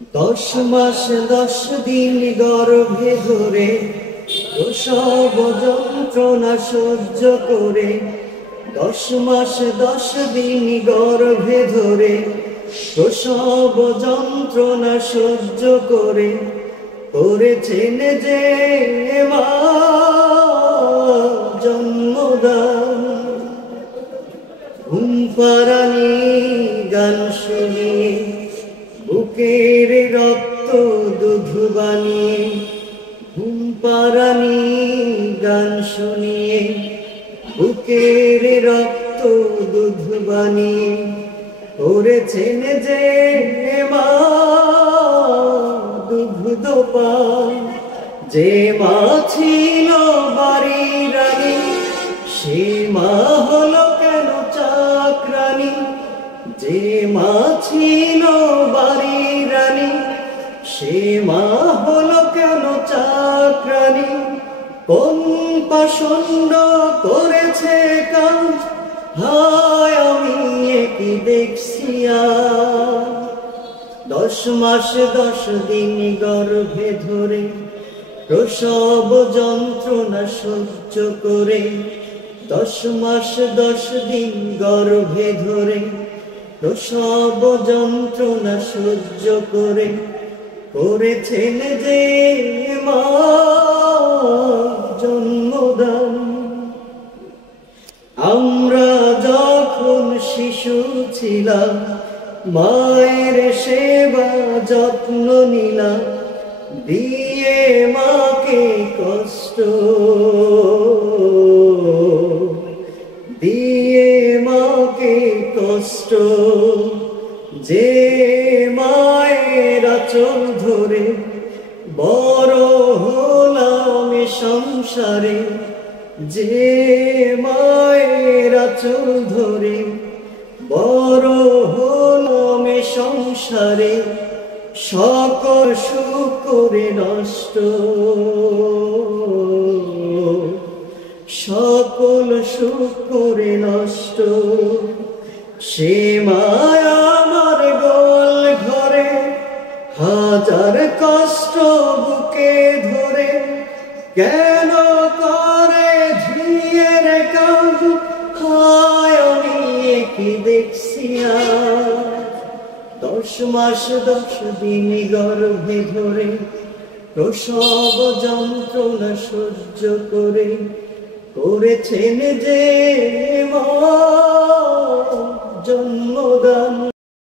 10 মাস 10 দিন গর্ভে ধরে প্রসব যন্ত্রণা সহ্য করে, 10 মাস 10 দিন গর্ভে ধরে প্রসব যন্ত্রণা সহ্য করে, করেছেন যে মা জন্মদান। ঘুম পাড়ানি গান শুনিয়ে বুকের রক্ত দুধ বানিয়ে, ঘুম পাড়ানি গান শুনিয়ে বুকের রক্ত দুধ বানিয়ে, করেছেন যে মা দুগ্ধ পান। যে মা ছিল বাড়ির রানী, সে মা হলো কেন চাকরানী? যে মা ছিল বাড়ির রানী, সে মা হলো কেন চাকরানী? কোন পাষণ্ড করেছে কাজ, হায় আমি কি দেখছি আজ। 10 মাস 10 দিন গর্ভে ধরে প্রসব যন্ত্রণা সহ্য করে, 10 মাস 10 দিন গর্ভে ধরে প্রসব যন্ত্রণা সহ্য করে, করেছেন যে মা জন্মদান। আমরা যখন শিশু ছিলাম মায়ের সেবা যত্ন নিলাম, দিয়ে মাকে কষ্ট, দিয়ে মাকে কষ্ট। যে মায়ের আঁচল ধরে বড় হলাম সংসারে, যে মায়ের আঁচল ধরে বড় হলাম সংসারে, সকল সুখ করে নষ্ট, সকল সুখ করে নষ্ট। সে মায়া আমার গোল ঘরে হাজার কষ্ট বুকে ধরে, কেন করে ঝিয়ের কাজ, হায় আমি কি দেখছি আজ। 10 মাস 10 দিন গর্ভে ধরে প্রসব যন্ত্রণা সহ্য করে, করেছেন যে মা জন্মদান।